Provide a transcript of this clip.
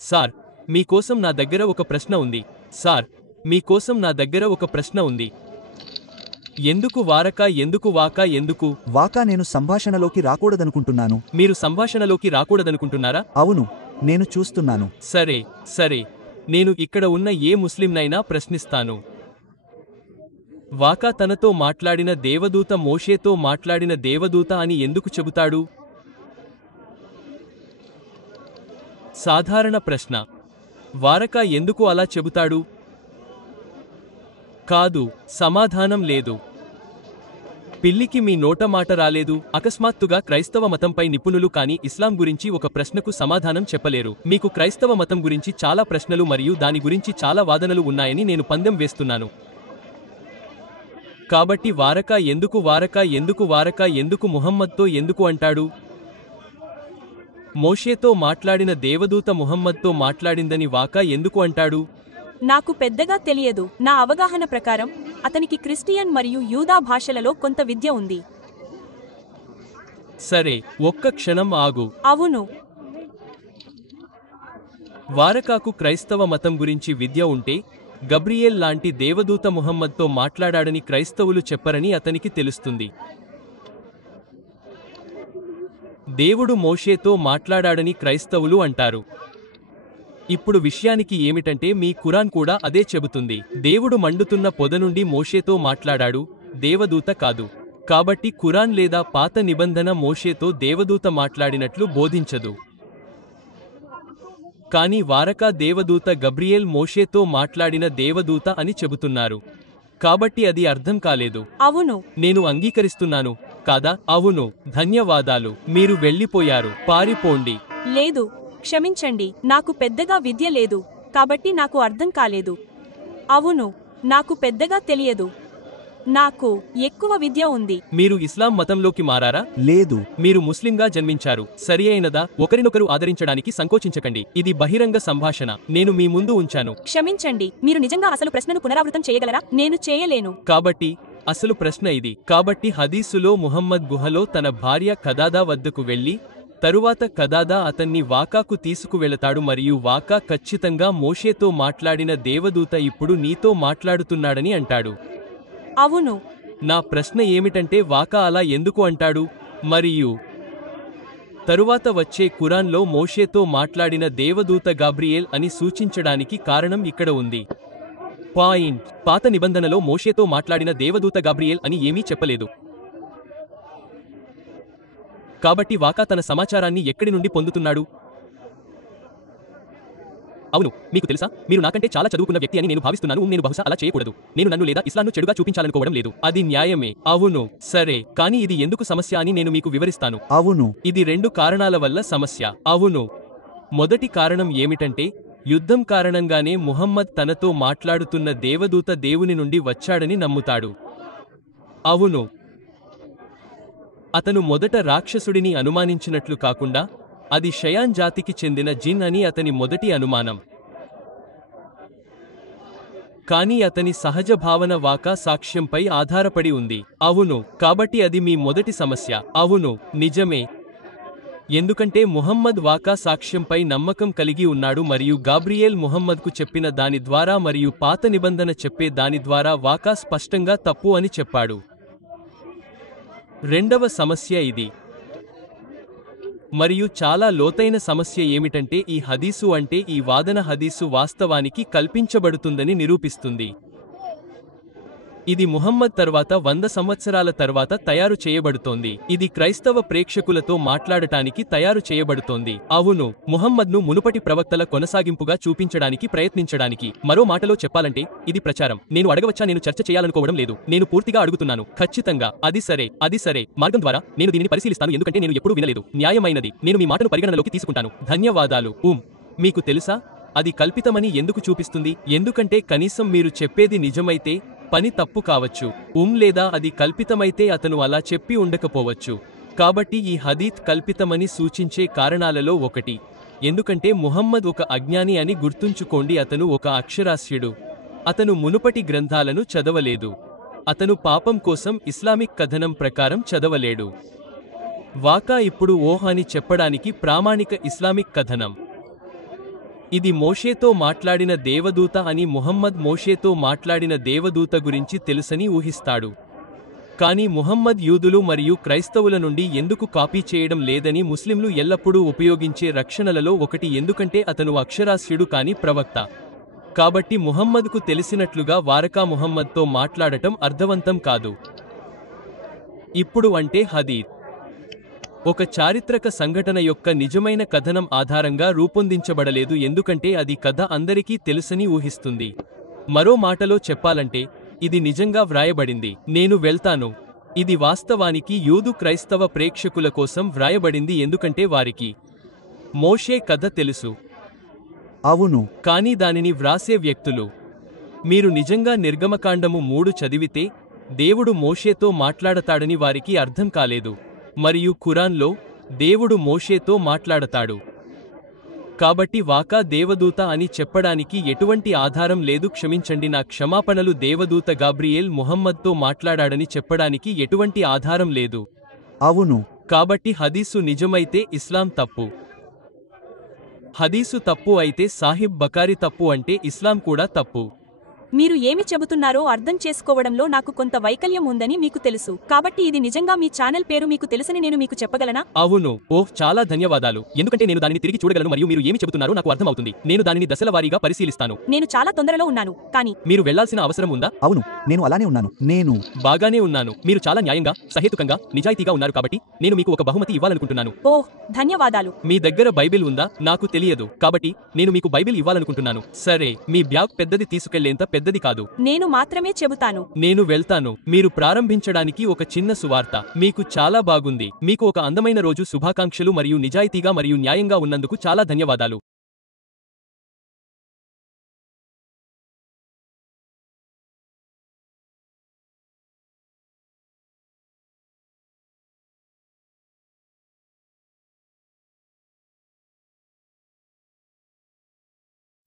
Sir, మీకోసం నా దగ్గర ఒక ప్రశ్న ఉంది. సార్, మీకోసం నా దగ్గర ఒక ప్రశ్న ఉంది. ఎందుకు వారక, ఎందుకు వాక, ఎందుకు వాకా నేను సంభాషణలోకి రాకూడదనుకుంటున్నాను. మీరు సంభాషణలోకి రాకూడదనుకుంటున్నారా? అవును, నేను చూస్తున్నాను. సరే సరే, నేను ఇక్కడ ఉన్న ఏ ముస్లింనైనా ప్రశ్నిస్తాను. వాకా తనతో మాట్లాడిన దేవదూత మోషేతో మాట్లాడిన దేవదూత అని ఎందుకు చెబుతాడు? సాధారణ ప్రశ్న. వారక ఎందుకు అలా చెబుతాడు? కాదు, సమాధానం లేదు. పిల్లికి మీ నోట మాట రాలేదు. అకస్మాత్తుగా క్రైస్తవ మతంపై నిపుణులు కాని ఇస్లాం గురించి ఒక ప్రశ్నకు సమాధానం చెప్పలేరు. మీకు క్రైస్తవ మతం గురించి చాలా ప్రశ్నలు మరియు దాని గురించి చాలా వాదనలు ఉన్నాయని నేను పందెం వేస్తున్నాను. కాబట్టి వారక ఎందుకు, వారక ఎందుకు, వారక ఎందుకు ముహమ్మద్తో ఎందుకు అంటాడు? మోషేతో మాట్లాడిన దేవదూత ముహమ్మద్తో మాట్లాడిందని వాకా ఎందుకు అంటాడు? నాకు పెద్దగా తెలియదు. నా అవగాహన ప్రకారం అతనికి క్రిస్టియన్ మరియు యూదా భాషలలో కొంత విద్య ఉంది. సరే, ఒక్క క్షణం ఆగు. అవును, వారకాకు క్రైస్తవ మతం గురించి విద్య ఉంటే గబ్రియేల్ లాంటి దేవదూత ముహమ్మద్తో మాట్లాడాడని క్రైస్తవులు చెప్పరని అతనికి తెలుస్తుంది. దేవుడు మోషేతో మాట్లాడాడని క్రైస్తవులు అంటారు. ఇప్పుడు విషయానికి ఏమిటంటే మీ ఖురాన్ కూడా అదే చెబుతుంది. దేవుడు మండుతున్న పొద నుండి మోషేతో మాట్లాడాడు, దేవదూత కాదు. కాబట్టి ఖురాన్ లేదా పాత నిబంధన మోషేతో దేవదూత మాట్లాడినట్లు బోధించదు. కానీ వారకా దేవదూత గబ్రియేల్ మోషేతో మాట్లాడిన దేవదూత అని చెబుతున్నారు. కాబట్టి అది అర్థం కాలేదు. అవును, నేను అంగీకరిస్తున్నాను కాదా? అవును, ధన్యవాదాలు. మీరు వెళ్ళిపోయారు. పారిపోండి. లేదు, క్షమించండి, నాకు పెద్దగా విద్య లేదు కాబట్టి నాకు అర్థం కాలేదు. అవును, నాకు పెద్దగా తెలియదు. నాకు ఎక్కువ విద్య ఉంది. మీరు ఇస్లాం మతంలోకి మారారా? లేదు. మీరు ముస్లింగా జన్మించారు. సరి అయినదా? ఒకరినొకరు ఆదరించడానికి సంకోచించకండి. ఇది బహిరంగ సంభాషణ. నేను మీ ముందు ఉంచాను. క్షమించండి, మీరు నిజంగా అసలు ప్రశ్నను పునరావృతం చేయగలరా? నేను చేయలేను. కాబట్టి అసలు ప్రశ్న ఇది. కాబట్టి హదీసులో ముహమ్మద్ గుహలో తన భార్య కదాదా వద్దకు వెళ్లి తరువాత కదాదా అతన్ని వాకాకు తీసుకువెళతాడు మరియు వాకా ఖచ్చితంగా మోషేతో మాట్లాడిన దేవదూత ఇప్పుడు నీతో మాట్లాడుతున్నాడని అంటాడు. అవును. నా ప్రశ్న ఏమిటంటే వాకా అలా ఎందుకు అంటాడు? మరియు తరువాత వచ్చే ఖురాన్లో మోషేతో మాట్లాడిన దేవదూత గాబ్రియేల్ అని సూచించడానికి కారణం ఇక్కడ ఉంది. పాయింట్. పాత నిబంధనలో మోషేతో మాట్లాడిన దేవదూత గాబ్రియేల్ అని ఏమీ చెప్పలేదు. కాబట్టి వాకా తన సమాచారాన్ని ఎక్కడి నుండి పొందుతున్నాడు? అవును, మీకు తెలుసా, మీరు నాకంటే చాలా చదువుకున్న వ్యక్తి అని నేను భావిస్తున్నాను. నేను బహుశా అలా చేయకూడదు. నేను నన్ను లేదా ఇస్లాంను చెడుగా చూపించాలనుకోవడం లేదు. అది న్యాయమే. అవును, సరే, కానీ ఇది ఎందుకు సమస్య అని నేను మీకు వివరిస్తాను. అవును, ఇది 2 కారణాల వల్ల సమస్య. అవును. మొదటి కారణం ఏమిటంటే యుద్ధం కారణంగానే ముహమ్మద్ తనతో మాట్లాడుతున్న దేవదూత దేవుని నుండి వచ్చాడని నమ్ముతాడు. అవును. అతను మొదట రాక్షసుడిని అనుమానించినట్లు కాకుండా అది షయాన్ జాతికి చెందిన జిన్ అని అతని మొదటి అనుమానం. కానీ అతని సహజ భావన వాకా సాక్ష్యంపై ఆధారపడి ఉంది. అవును, కాబట్టి అది మీ మొదటి సమస్య. అవును, నిజమే. ఎందుకంటే ముహమ్మద్ వాకా సాక్ష్యంపై నమ్మకం కలిగి ఉన్నాడు మరియు గాబ్రియేల్ ముహమ్మద్కు చెప్పిన దాని ద్వారా మరియు పాత నిబంధన చెప్పే దాని ద్వారా వాకా స్పష్టంగా తప్పు అని చెప్పాడు. రెండవ సమస్య ఇది. మరియు చాలా లోతైన సమస్య ఏమిటంటే ఈ హదీసు అంటే ఈ వాదన హదీసు వాస్తవానికి కల్పించబడుతుందని నిరూపిస్తుంది. ఇది ముహమ్మద్ తర్వాత 100 సంవత్సరాల తర్వాత తయారు చేయబడుతోంది. ఇది క్రైస్తవ ప్రేక్షకులతో మాట్లాడటానికి తయారు చేయబడుతోంది. అవును, ముహమ్మద్ను మునుపటి ప్రవక్తల కొనసాగింపుగా చూపించడానికి ప్రయత్నించడానికి. మరో మాటలో చెప్పాలంటే ఇది ప్రచారం. నేను అడగవచ్చా? నేను చర్చ చేయాలనుకోవడం లేదు. నేను పూర్తిగా అడుగుతున్నాను. ఖచ్చితంగా. అది సరే మార్గం ద్వారా నేను దీనిని పరిశీలిస్తాను ఎందుకంటే నేను ఎప్పుడూ వినలేదు. న్యాయమైనది. నేను మీ మాటను పరిగణనలోకి తీసుకుంటాను. ధన్యవాదాలు. మీకు తెలుసా, అది కల్పితమని ఎందుకు చూపిస్తుంది? ఎందుకంటే కనీసం మీరు చెప్పేది నిజమైతే పని తప్పు కావచ్చు. లేదా అది కల్పితమైతే అతను అలా చెప్పి ఉండకపోవచ్చు. కాబట్టి ఈ హదీత్ కల్పితమని సూచించే కారణాలలో ఒకటి. ఎందుకంటే ముహమ్మద్ ఒక అజ్ఞాని అని గుర్తుంచుకోండి. అతను ఒక అక్షరాస్యుడు. అతను మునుపటి గ్రంథాలను చదవలేదు. అతను పాపం కోసం ఇస్లామిక్ కథనం ప్రకారం చదవలేడు. వాకా ఇప్పుడు ఓహ్ అని చెప్పడానికి ప్రామాణిక ఇస్లామిక్ కథనం. ఇది మోషేతో మాట్లాడిన దేవదూత అని ముహమ్మద్ మోషేతో మాట్లాడిన దేవదూత గురించి తెలుసని ఊహిస్తాడు. కానీ ముహమ్మద్ యూదులు మరియు క్రైస్తవుల నుండి ఎందుకు కాపీ చేయడం లేదని ముస్లింలు ఎల్లప్పుడూ ఉపయోగించే రక్షణలలో ఒకటి, ఎందుకంటే అతను అక్షరాస్యుడు కాని ప్రవక్త. కాబట్టి ముహమ్మద్కు తెలిసినట్లుగా వారకా ముహమ్మద్తో మాట్లాడటం అర్థవంతం కాదు. ఇప్పుడు అంటే హదీత్ ఒక చారిత్రక సంఘటన యొక్క నిజమైన కథనం ఆధారంగా రూపొందించబడలేదు, ఎందుకంటే అది కథ అందరికీ తెలుసని ఊహిస్తుంది. మరో మాటలో చెప్పాలంటే ఇది నిజంగా వ్రాయబడింది. నేను వెళ్తాను. ఇది వాస్తవానికి యూదు క్రైస్తవ ప్రేక్షకుల కోసం వ్రాయబడింది, ఎందుకంటే వారికి మోషే కథ తెలుసు. అవును. కానీ దానిని వ్రాసే వ్యక్తులు. మీరు నిజంగా నిర్గమకాండము 3 చదివితే దేవుడు మోషేతో మాట్లాడతాడని వారికి అర్థం కాలేదు, మరియు ఖురాన్లో దేవుడు మోషేతో మాట్లాడతాడు. కాబట్టి వాకా దేవదూత అని చెప్పడానికి ఎటువంటి ఆధారం లేదు. క్షమించండి, నా క్షమాపణలు. దేవదూత గాబ్రియేల్ ముహమ్మద్తో మాట్లాడాడని చెప్పడానికి ఎటువంటి ఆధారం లేదు. అవును. కాబట్టి హదీసు నిజమైతే ఇస్లాం తప్పు. హదీసు తప్పు అయితే సాహిబ్ బకారి తప్పు, అంటే ఇస్లాం కూడా తప్పు. మీరు ఏమి చెబుతున్నారో అర్థం చేసుకోవడంలో నాకు కొంత వైకల్యం ఉందని మీకు తెలుసు. కాబట్టి ఇది నిజంగా మీ ఛానల్ పేరు మీకు తెలుసని నేను మీకు చెప్పగలనా? అవును. ఓహ్, చాలా ధన్యవాదాలు, ఎందుకంటే నేను దానిని తిరిగి చూడగలను మరియు మీరు ఏమి చెబుతున్నారో నాకు అర్థమవుతుంది. నేను దానిని దశల వారీగా పరిశీలిస్తాను. నేను చాలా తొందరలో ఉన్నాను, కానీ మీరు వెళ్లాల్సిన అవసరం ఉందా? అవును, నేను అలానే ఉన్నాను. నేను బాగానే ఉన్నాను. మీరు చాలా న్యాయంగా, సహేతుకంగా, నిజాయితీగా ఉన్నారు, కాబట్టి నేను మీకు ఒక బహుమతి ఇవ్వాలనుకుంటున్నాను. ఓహ్, ధన్యవాదాలు. మీ దగ్గర బైబిల్ ఉందా? నాకు తెలియదు, కాబట్టి నేను మీకు బైబిల్ ఇవ్వాలనుకుంటున్నాను. సరే, మీ బ్యాగ్ పెద్దది, తీసుకెళ్లేంత పెద్దది కాదు. నేను మాత్రమే చెబుతాను. నేను వెళ్తాను. మీరు ప్రారంభించడానికి ఒక చిన్న సువార్త. మీకు చాలా బాగుంది. మీకు ఒక అందమైన రోజు శుభాకాంక్షలు మరియు నిజాయితీగా మరియు న్యాయంగా ఉన్నందుకు చాలా ధన్యవాదాలు.